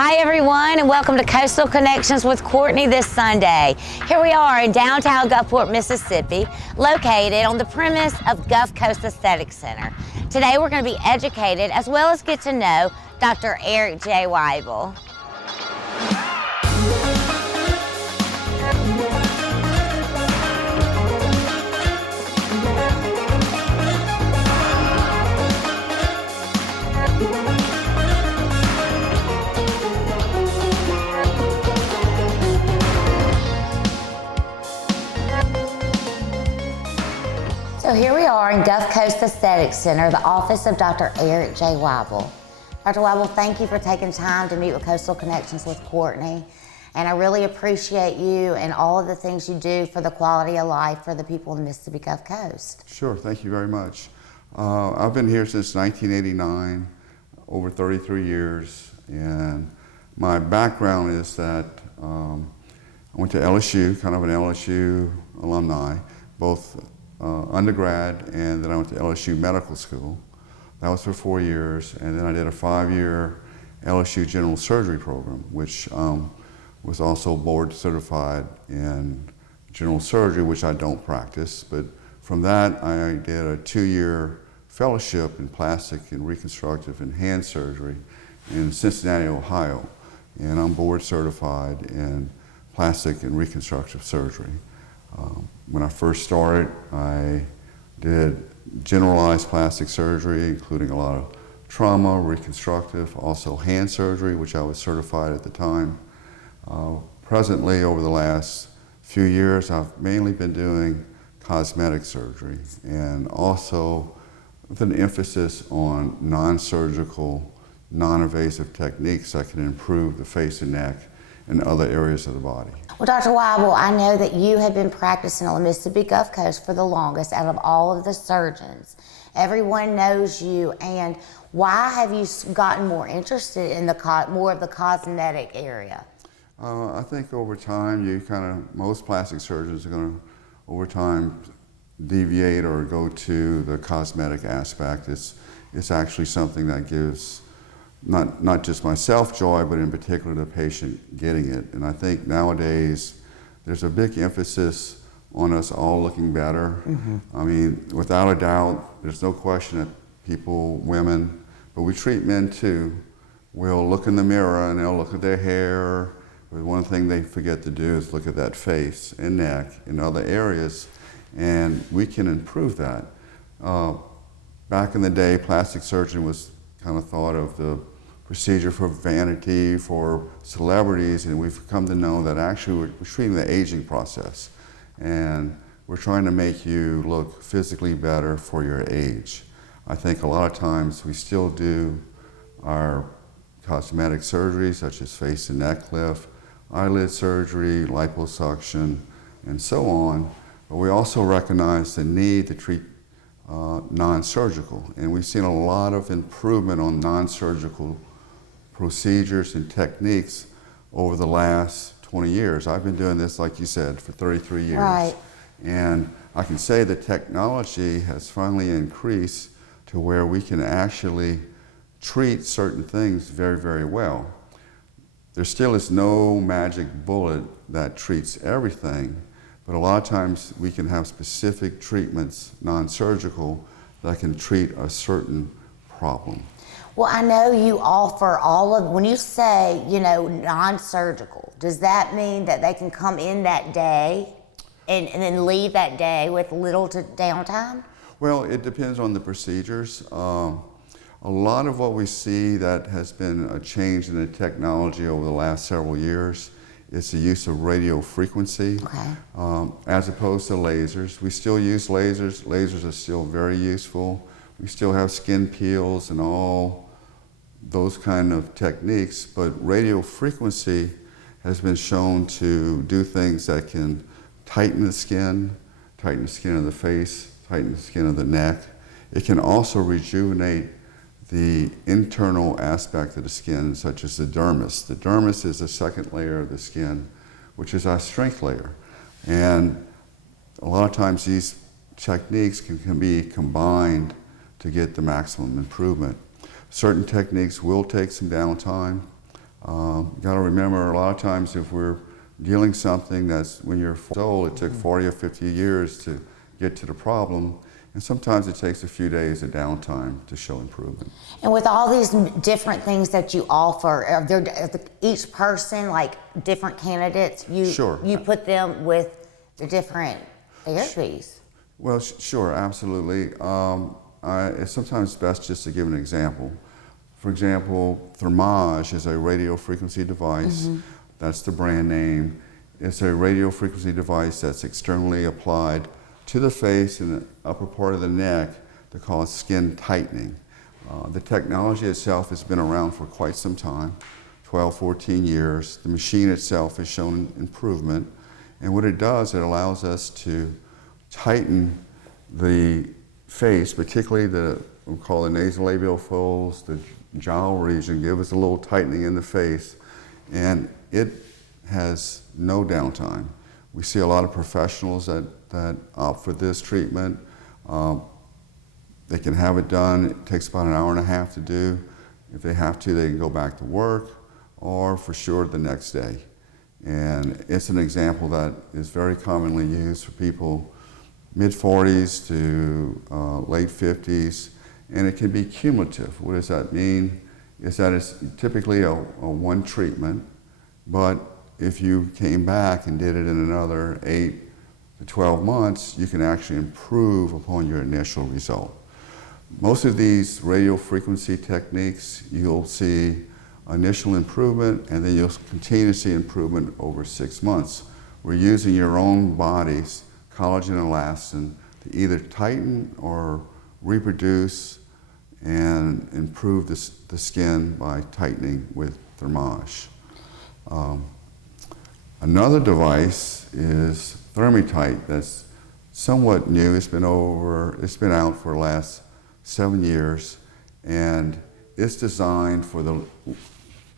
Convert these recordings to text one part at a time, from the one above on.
Hi everyone, and welcome to Coastal Connections with Courtney this Sunday. Here we are in downtown Gulfport, Mississippi, located on the premise of Gulf Coast Aesthetic Center. Today we're going to be educated as well as get to know Dr. Eric J. Wyble. So here we are in Gulf Coast Aesthetic Center, the office of Dr. Eric J. Wyble. Dr. Wyble, thank you for taking time to meet with Coastal Connections with Courtney. And I really appreciate you and all of the things you do for the quality of life for the people in the Mississippi Gulf Coast. Sure, thank you very much. I've been here since 1989, over 33 years. And my background is that I went to LSU, kind of an LSU alumni, both undergrad, and then I went to LSU Medical School. That was for 4 years, and then I did a 5-year LSU General Surgery program, which was also board certified in general surgery, which I don't practice. But from that, I did a 2-year fellowship in plastic and reconstructive and hand surgery in Cincinnati, Ohio, and I'm board certified in plastic and reconstructive surgery. When I first started, I did generalized plastic surgery, including a lot of trauma, reconstructive, also hand surgery, which I was certified at the time. Presently, over the last few years, I've mainly been doing cosmetic surgery, and also with an emphasis on non-surgical, non-invasive techniques that can improve the face and neck and other areas of the body. Well, Dr. Wyble, I know that you have been practicing on the Mississippi Gulf Coast for the longest out of all of the surgeons. Everyone knows you, and why have you gotten more interested in more of the cosmetic area? I think over time, most plastic surgeons are going to, over time, deviate or go to the cosmetic aspect. It's actually something that gives not just myself joy, but in particular the patient getting it. And I think nowadays there's a big emphasis on us all looking better. Mm-hmm. I mean, without a doubt, there's no question that people, women, but we treat men too, will look in the mirror and they'll look at their hair. But one thing they forget to do is look at that face and neck and other areas, and we can improve that. Back in the day, plastic surgery was kind of thought of the procedure for vanity, for celebrities, and we've come to know that actually we're treating the aging process, and we're trying to make you look physically better for your age. I think a lot of times we still do our cosmetic surgery, such as face and neck lift, eyelid surgery, liposuction, and so on, but we also recognize the need to treat non-surgical, and we've seen a lot of improvement on non-surgical procedures and techniques over the last 20 years. I've been doing this, like you said, for 33 years. Right. And I can say the technology has finally increased to where we can actually treat certain things very, very well. There still is no magic bullet that treats everything, but a lot of times we can have specific treatments, non-surgical, that can treat a certain problem. Well, I know you offer when you say, non-surgical, does that mean that they can come in that day and then leave that day with little to downtime? Well, it depends on the procedures. A lot of what we see that has been a change in the technology over the last several years is the use of radio frequency, okay, as opposed to lasers. We still use lasers. Lasers are still very useful. We still have skin peels and all those kind of techniques, but radio frequency has been shown to do things that can tighten the skin of the face, tighten the skin of the neck. It can also rejuvenate the internal aspect of the skin, such as the dermis. The dermis is the second layer of the skin, which is our strength layer. And a lot of times these techniques can be combined to get the maximum improvement. Certain techniques will take some downtime. Got to remember, a lot of times if we're dealing something that's when you're 4 years old, it took 40 or 50 years to get to the problem, and sometimes it takes a few days of downtime to show improvement. And with all these different things that you offer, are there each person, like different candidates, you put them with the different therapies? Well, sure, absolutely. It's sometimes best just to give an example. For example, Thermage is a radio frequency device. That's the brand name. It's a radio frequency device that's externally applied to the face and the upper part of the neck to cause skin tightening. The technology itself has been around for quite some time, 12, 14 years. The machine itself has shown improvement. And what it does, it allows us to tighten the face, particularly we call the nasolabial folds, the jowl region, give us a little tightening in the face, and it has no downtime. We see a lot of professionals that opt for this treatment. They can have it done. It takes about an hour and a half to do. If they have to, they can go back to work, or for sure the next day. And it's an example that is very commonly used for people mid-40s to late 50s, and it can be cumulative. What does that mean? Is that it's typically a one treatment, but if you came back and did it in another 8 to 12 months, you can actually improve upon your initial result. Most of these radio frequency techniques, you'll see initial improvement, and then you'll continue to see improvement over 6 months. We're using your own body's collagen and elastin to either tighten or reproduce and improve the skin by tightening with Thermage. Another device is Thermitite that's somewhat new. It's been out for the last 7 years, and it's designed for the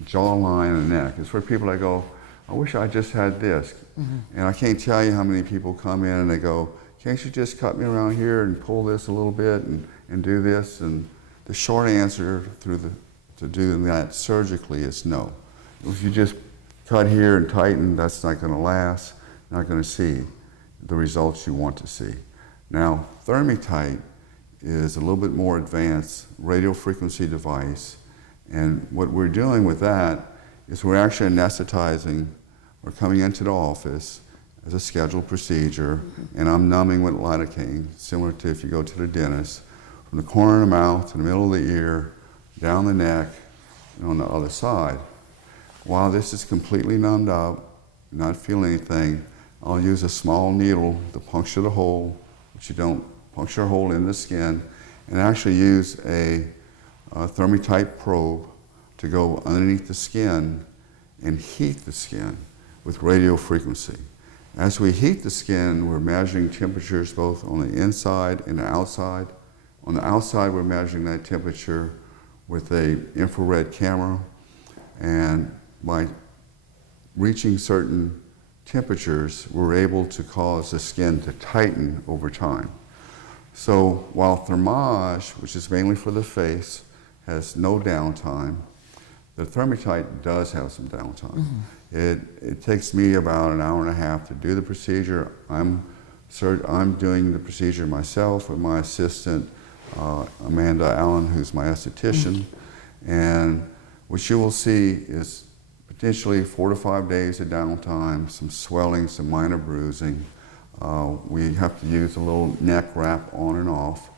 jawline and neck. It's for people that go, I wish I just had this. And I can't tell you how many people come in and they go, can't you just cut me around here and pull this a little bit and do this? And the short answer to doing that surgically is no. If you just cut here and tighten, that's not going to last, not going to see the results you want to see. Now, Thermitite is a little bit more advanced radio frequency device, and what we're doing with that is we're actually anesthetizing. We're coming into the office as a scheduled procedure, and I'm numbing with lidocaine, similar to if you go to the dentist, from the corner of the mouth to the middle of the ear, down the neck, and on the other side. While this is completely numbed up, not feeling anything, I'll use a small needle to puncture the hole, but you don't puncture a hole in the skin, and actually use a Thermitite probe to go underneath the skin and heat the skin with radio frequency. As we heat the skin, we're measuring temperatures both on the inside and the outside. On the outside, we're measuring that temperature with an infrared camera, and by reaching certain temperatures, we're able to cause the skin to tighten over time. So while Thermage, which is mainly for the face, has no downtime, the Thermitite does have some downtime. It takes me about an hour and a half to do the procedure. I'm doing the procedure myself with my assistant, Amanda Allen, who's my esthetician. And what you will see is potentially 4 to 5 days of downtime, some swelling, some minor bruising. We have to use a little neck wrap on and off.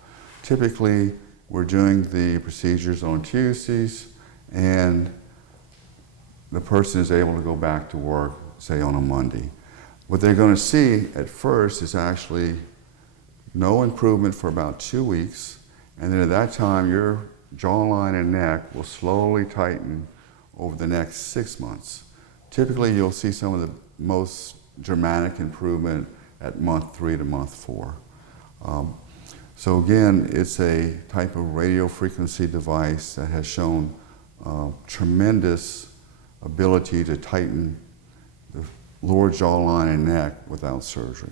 Typically, we're doing the procedures on Tuesdays, and the person is able to go back to work, say, on a Monday. What they're going to see at first is actually no improvement for about 2 weeks, and then at that time, your jawline and neck will slowly tighten over the next 6 months. Typically, you'll see some of the most dramatic improvement at month 3 to month 4. So again, it's a type of radio frequency device that has shown tremendous ability to tighten the lower jawline and neck without surgery.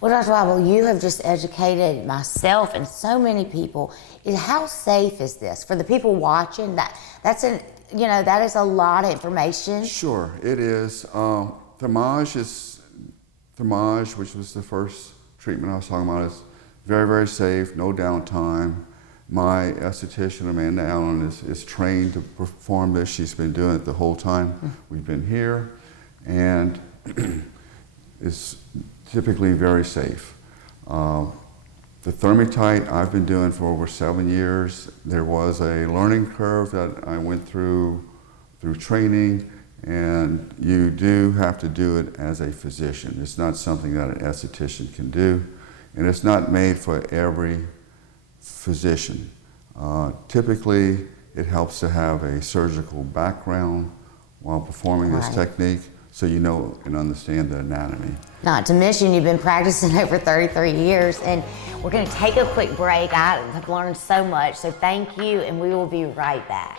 Well, Dr. Wyble, you have just educated myself and so many people. How safe is this for the people watching? That's an you know, that is a lot of information. Sure, it is. Thermage, which was the first treatment I was talking about, is very, very safe, no downtime. My esthetician, Amanda Allen, is trained to perform this. She's been doing it the whole time we've been here, and it's typically very safe. The Thermitite I've been doing for over 7 years. There was a learning curve that I went through training, and you do have to do it as a physician. It's not something that an esthetician can do, and it's not made for every physician. Typically, it helps to have a surgical background while performing this technique, so you know and understand the anatomy. Not to mention, you've been practicing over 33 years, and we're going to take a quick break. I have learned so much, so thank you, and we will be right back.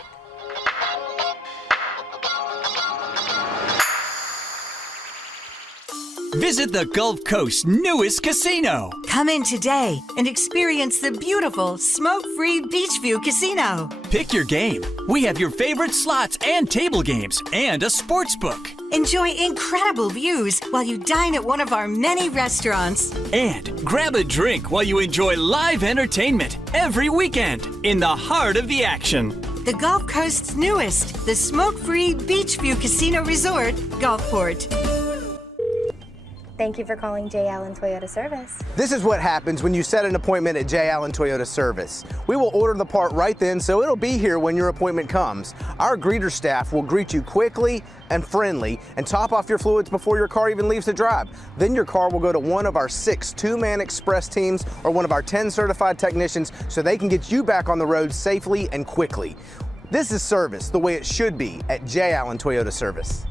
Visit the Gulf Coast's newest casino. Come in today and experience the beautiful smoke-free Beachview Casino. Pick your game. We have your favorite slots and table games and a sports book. Enjoy incredible views while you dine at one of our many restaurants. And grab a drink while you enjoy live entertainment every weekend in the heart of the action. The Gulf Coast's newest, the smoke-free Beachview Casino Resort, Gulfport. Thank you for calling J. Allen Toyota Service. This is what happens when you set an appointment at J. Allen Toyota Service. We will order the part right then, so it'll be here when your appointment comes. Our greeter staff will greet you quickly and friendly and top off your fluids before your car even leaves the drive. Then your car will go to one of our 6 two-man express teams or one of our 10 certified technicians so they can get you back on the road safely and quickly. This is service the way it should be at J. Allen Toyota Service.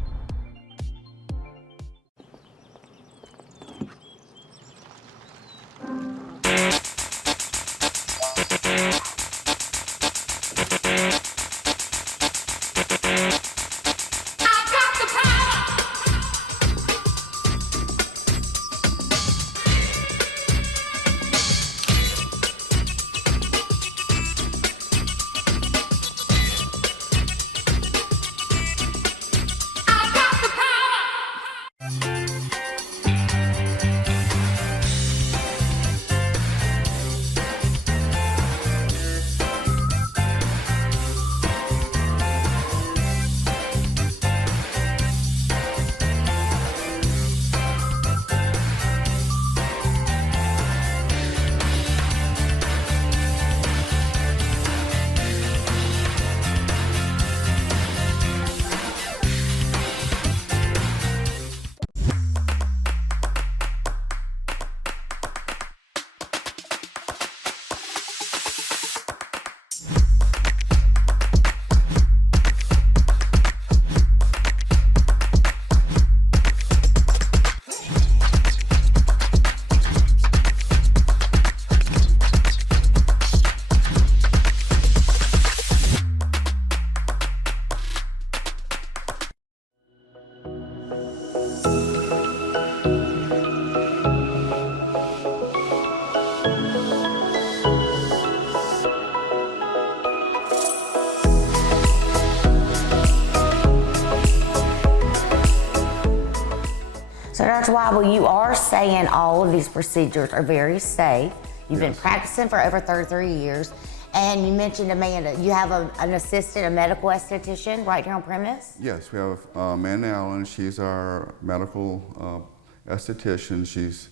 So Dr. Wyble, you are saying all of these procedures are very safe. You've been practicing for over 33 years. And you mentioned, Amanda, you have an assistant, a medical esthetician right here on premise? Yes, we have Amanda Allen. She's our medical esthetician. She's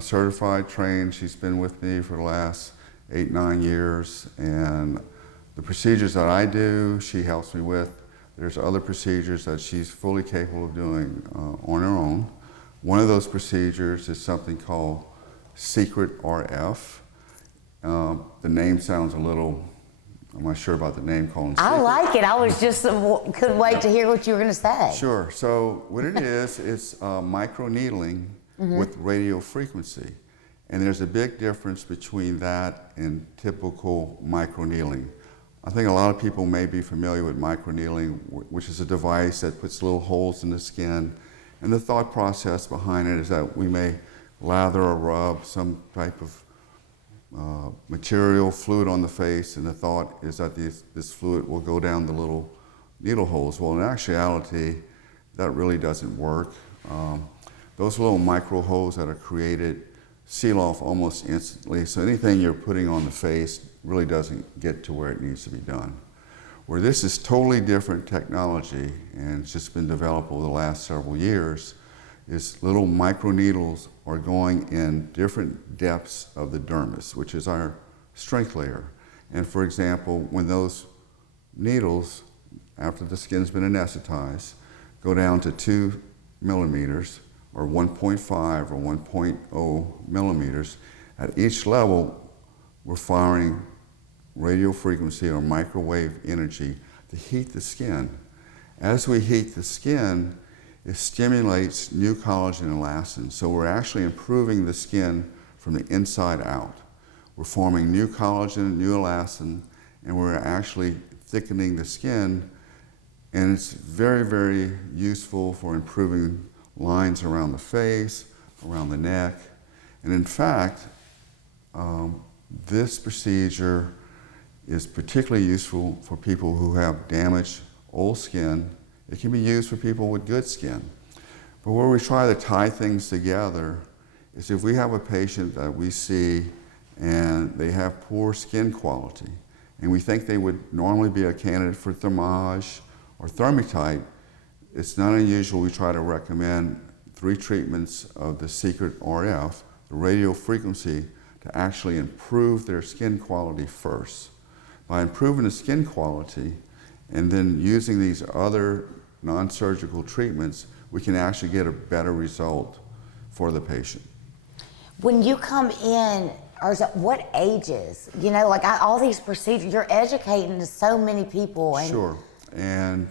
certified, trained. She's been with me for the last 8-9 years. And the procedures that I do, she helps me with. There's other procedures that she's fully capable of doing on her own. One of those procedures is something called Secret RF. The name sounds a little, I'm not sure about the name called I like it. I was just couldn't wait to hear what you were going to say. Sure. So what it is, it's microneedling with radio frequency. And there's a big difference between that and typical microneedling. I think a lot of people may be familiar with microneedling, which is a device that puts little holes in the skin. And the thought process behind it is that we may lather or rub some type of material, fluid on the face, and the thought is that this fluid will go down the little needle holes. Well, in actuality, that really doesn't work. Those little micro holes that are created seal off almost instantly, so anything you're putting on the face really doesn't get to where it needs to be done. Where this is totally different technology, and it's just been developed over the last several years, is little micro needles are going in different depths of the dermis, which is our strength layer. And for example, when those needles, after the skin's been anesthetized, go down to 2 millimeters, or 1.5 or 1.0 millimeters, at each level, we're firing radio frequency or microwave energy to heat the skin. As we heat the skin, it stimulates new collagen and elastin. So we're actually improving the skin from the inside out. We're forming new collagen, new elastin, and we're actually thickening the skin. And it's very, very useful for improving lines around the face, around the neck. And in fact, this procedure is particularly useful for people who have damaged old skin. It can be used for people with good skin. But where we try to tie things together is if we have a patient that we see and they have poor skin quality, and we think they would normally be a candidate for thermage or thermotite, it's not unusual we try to recommend 3 treatments of the secret RF, the radio frequency, to actually improve their skin quality first. By improving the skin quality and then using these other non-surgical treatments, we can actually get a better result for the patient. When you come in, what ages? You know, like all these procedures, you're educating so many people. And sure, and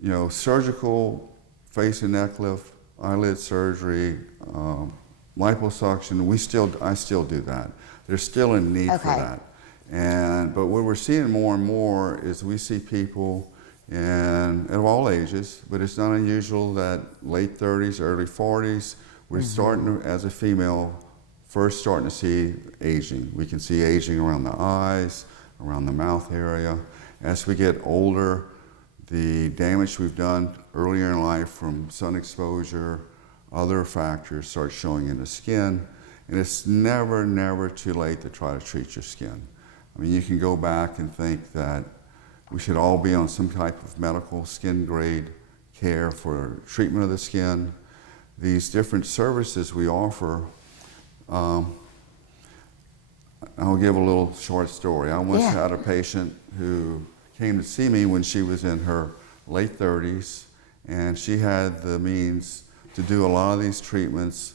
you know, surgical face and neck lift, eyelid surgery, liposuction, I still do that. There's still a need for that. But what we're seeing more and more is we see people of all ages, but it's not unusual that late 30s, early 40s, we're starting to, as a female, first starting to see aging. We can see aging around the eyes, around the mouth area. As we get older, the damage we've done earlier in life from sun exposure, other factors start showing in the skin. And it's never, never too late to try to treat your skin. I mean, you can go back and think that we should all be on some type of medical skin grade care for treatment of the skin. These different services we offer, I'll give a little short story. I once had a patient who came to see me when she was in her late 30s, and she had the means to do a lot of these treatments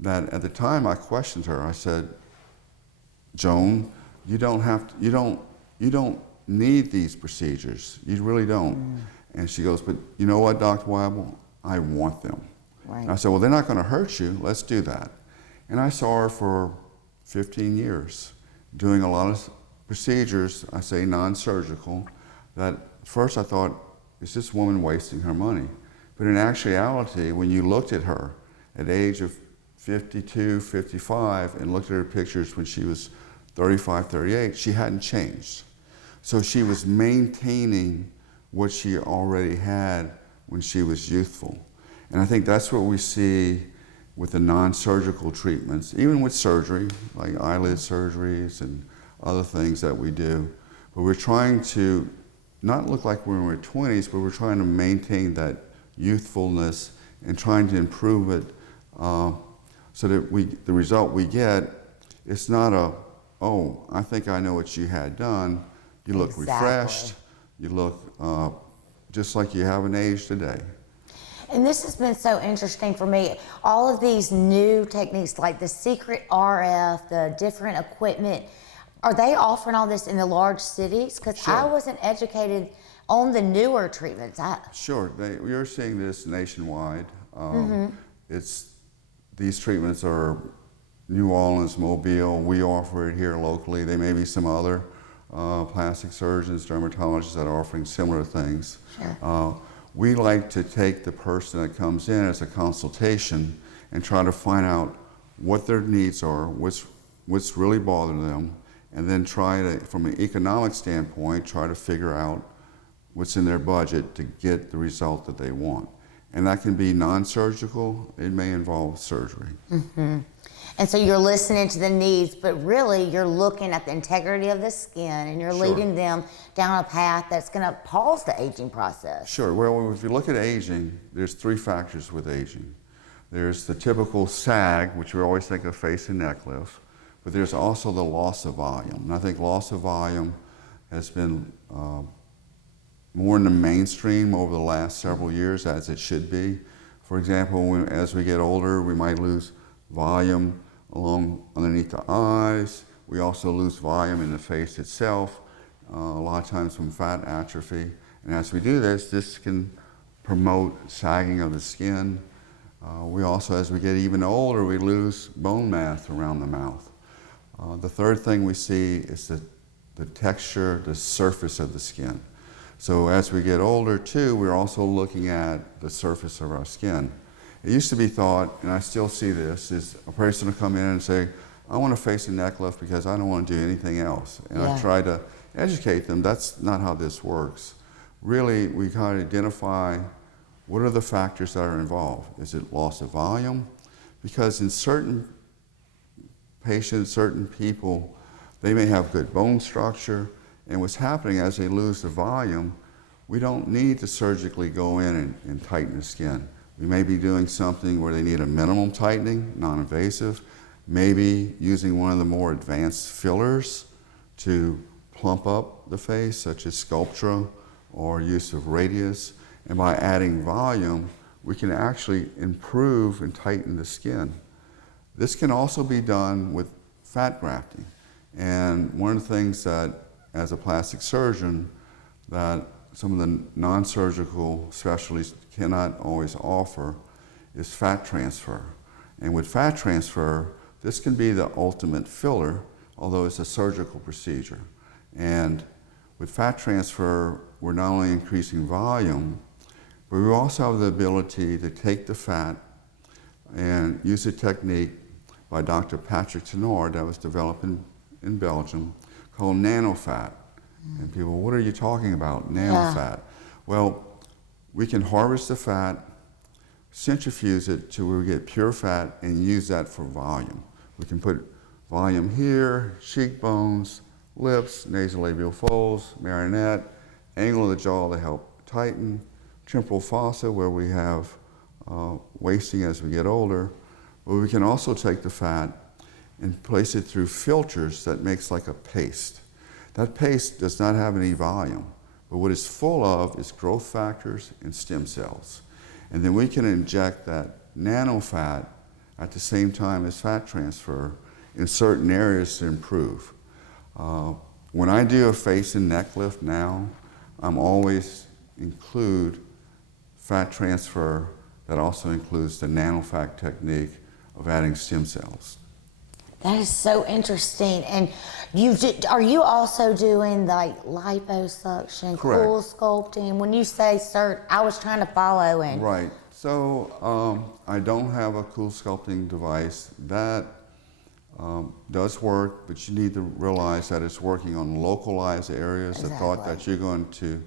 that at the time I questioned her. I said, Joan, you don't need these procedures. You really don't. And she goes, but you know what, Dr. Wyble? I want them. Right. And I said, well, they're not going to hurt you. Let's do that. And I saw her for 15 years doing a lot of procedures, I say non-surgical, that first I thought, is this woman wasting her money? But in actuality, when you looked at her at the age of 52, 55, and looked at her pictures when she was 35, 38, she hadn't changed. So she was maintaining what she already had when she was youthful. And I think that's what we see with the non-surgical treatments, even with surgery, like eyelid surgeries and other things that we do. But we're trying to not look like we're in our 20s, but we're trying to maintain that youthfulness and trying to improve it so that the result we get, it's not oh, I think I know what you had done. You look refreshed. You look just like you haven't aged today. And this has been so interesting for me. All of these new techniques, like the secret RF, the different equipment, are they offering all this in the large cities? Because I wasn't educated on the newer treatments. Sure, you're seeing this nationwide. These treatments are New Orleans, Mobile. We offer it here locally. There may be some other plastic surgeons, dermatologists that are offering similar things. Sure. We like to take the person that comes in as a consultation and try to find out what their needs are, what's really bothering them, and then try to, from an economic standpoint, try to figure out what's in their budget to get the result that they want. And that can be non-surgical, it may involve surgery. And so you're listening to the needs, but really you're looking at the integrity of the skin and you're leading them down a path that's going to pause the aging process. Sure. Well, if you look at aging, there's 3 factors with aging. There's the typical sag, which we always think of face and neck lift, but there's also the loss of volume. And I think loss of volume has been more in the mainstream over the last several years, as it should be. For example, as we get older, we might lose volume underneath the eyes. We also lose volume in the face itself, a lot of times from fat atrophy. And as we do this, this can promote sagging of the skin. We also, as we get even older, we lose bone mass around the mouth. The third thing we see is the texture, the surface of the skin. So as we get older too, we're also looking at the surface of our skin. It used to be thought, and I still see this, is a person will come in and say, I want a face and neck lift because I don't want to do anything else. And I try to educate them, that's not how this works. Really, we kind of identify what are the factors that are involved. Is it loss of volume? Because in certain patients, certain people, they may have good bone structure, and what's happening as they lose the volume, we don't need to surgically go in and tighten the skin. We may be doing something where they need a minimum tightening, non-invasive, maybe using one of the more advanced fillers to plump up the face, such as Sculptra or use of Radius. And by adding volume, we can actually improve and tighten the skin. This can also be done with fat grafting. And one of the things that, as a plastic surgeon, that some of the non-surgical specialties cannot always offer is fat transfer. And with fat transfer, this can be the ultimate filler, although it's a surgical procedure. And with fat transfer, we're not only increasing volume, but we also have the ability to take the fat and use a technique by Dr. Patrick Tenard that was developed in Belgium called nanofat. And people, what are you talking about, nanofat? Well, we can harvest the fat, centrifuge it to where we get pure fat, and use that for volume. We can put volume here, cheekbones, lips, nasolabial folds, marionette, angle of the jaw to help tighten, temporal fossa where we have wasting as we get older. But we can also take the fat and place it through filters that makes like a paste. That paste does not have any volume, but what it's full of is growth factors and stem cells. And then we can inject that nanofat at the same time as fat transfer in certain areas to improve. When I do a face and neck lift now, I'm always include fat transfer that also includes the nanofat technique of adding stem cells. That is so interesting. And are you also doing like liposuction, Correct. cool sculpting? When you say I was trying to follow and Right. So I don't have a cool sculpting device. That does work, but you need to realize that it's working on localized areas. The thought that you're going to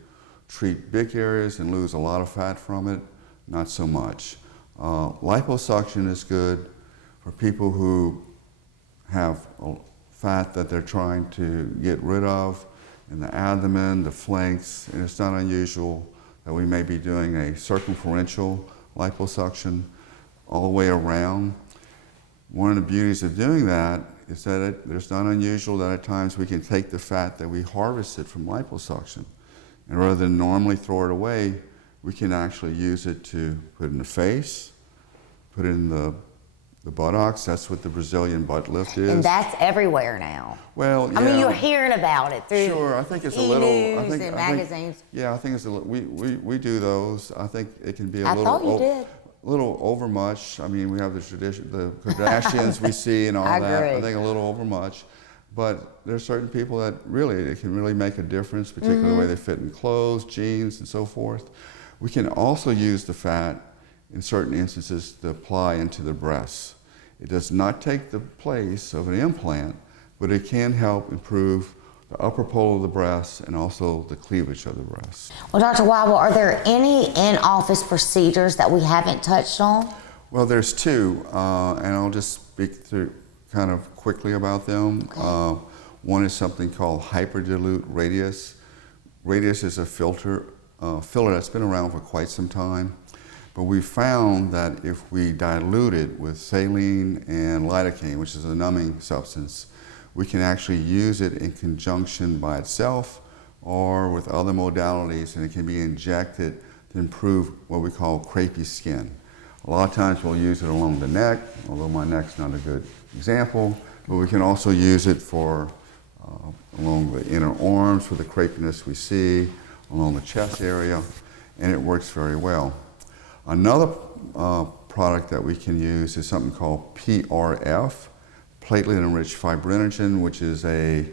treat big areas and lose a lot of fat from it, not so much. Liposuction is good for people who have fat that they're trying to get rid of in the abdomen, the flanks, and it's not unusual that we may be doing a circumferential liposuction all the way around. One of the beauties of doing that is that it's not unusual that at times we can take the fat that we harvested from liposuction, and rather than normally throw it away, we can actually use it to put in the face, put in the buttocks. That's what the Brazilian butt lift is. And that's everywhere now. Well, yeah. I mean, you're hearing about it through Sure, I think it's a little. e-news and magazines. Yeah, I think it's a little. We do those. I think it can be a I little. thought you did. Little overmuch. I mean, we have the tradition, the Kardashians we see and all I that. agree. I think a little overmuch. But there's certain people that really, it can really make a difference, particularly the way they fit in clothes, jeans, and so forth. We can also use the fat in certain instances to apply into the breasts. It does not take the place of an implant, but it can help improve the upper pole of the breast, and also the cleavage of the breast. Well, Dr. Wyble, are there any in-office procedures that we haven't touched on? Well, there's two, and I'll just speak through kind of quickly about them. Okay. One is something called hyperdilute radius. Radius is a filler that's been around for quite some time, but we found that if we dilute it with saline and lidocaine, which is a numbing substance, we can actually use it in conjunction by itself or with other modalities, and it can be injected to improve what we call crepey skin. A lot of times we'll use it along the neck, although my neck's not a good example, but we can also use it for along the inner arms for the crepiness we see, along the chest area, and it works very well. Another product that we can use is something called PRF, platelet-enriched fibrinogen, which is a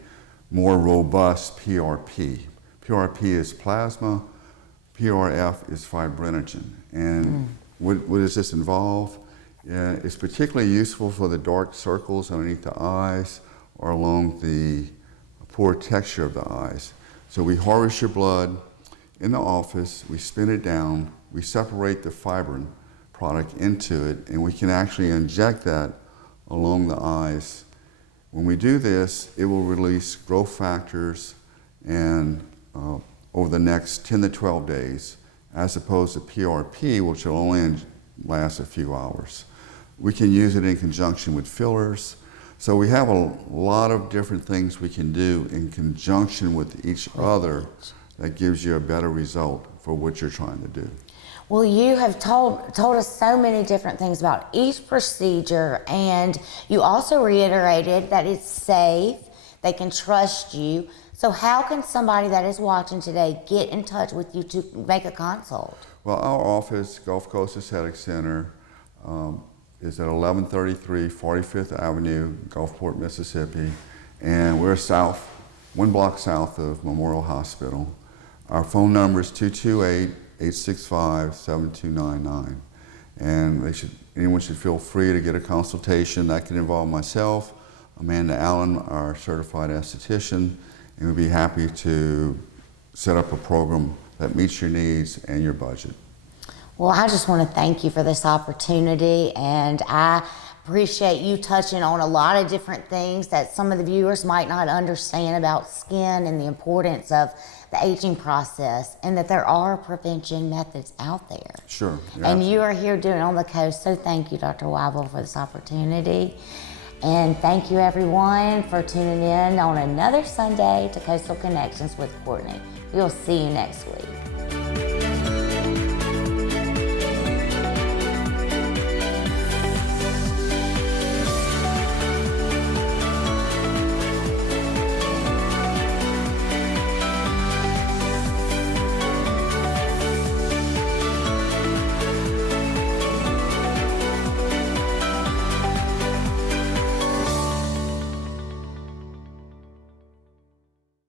more robust PRP. PRP is plasma, PRF is fibrinogen. And what does this involve? It's particularly useful for the dark circles underneath the eyes or along the poor texture of the eyes. So we harvest your blood in the office, we spin it down, we separate the fibrin product into it, and we can actually inject that along the eyes. When we do this, it will release growth factors and over the next 10 to 12 days, as opposed to PRP, which will only last a few hours. We can use it in conjunction with fillers. So we have a lot of different things we can do in conjunction with each other that gives you a better result for what you're trying to do. Well, you have told us so many different things about each procedure, and you also reiterated that it's safe, they can trust you. So how can somebody that is watching today get in touch with you to make a consult? Well, our office, Gulf Coast Aesthetic Center, is at 1133 45th Avenue, Gulfport, Mississippi, and we're south, 1 block south of Memorial Hospital. Our phone number is 228-865-7299, and anyone should feel free to get a consultation. That can involve myself, Amanda Allen, our certified esthetician, and we'd be happy to set up a program that meets your needs and your budget. Well, I just want to thank you for this opportunity, and I appreciate you touching on a lot of different things that some of the viewers might not understand about skin and the importance of the aging process, and that there are prevention methods out there. Sure. And you are here doing it on the coast, so thank you, Dr. Wyble, for this opportunity. And thank you, everyone, for tuning in on another Sunday to Coastal Connections with Courtney. We'll see you next week.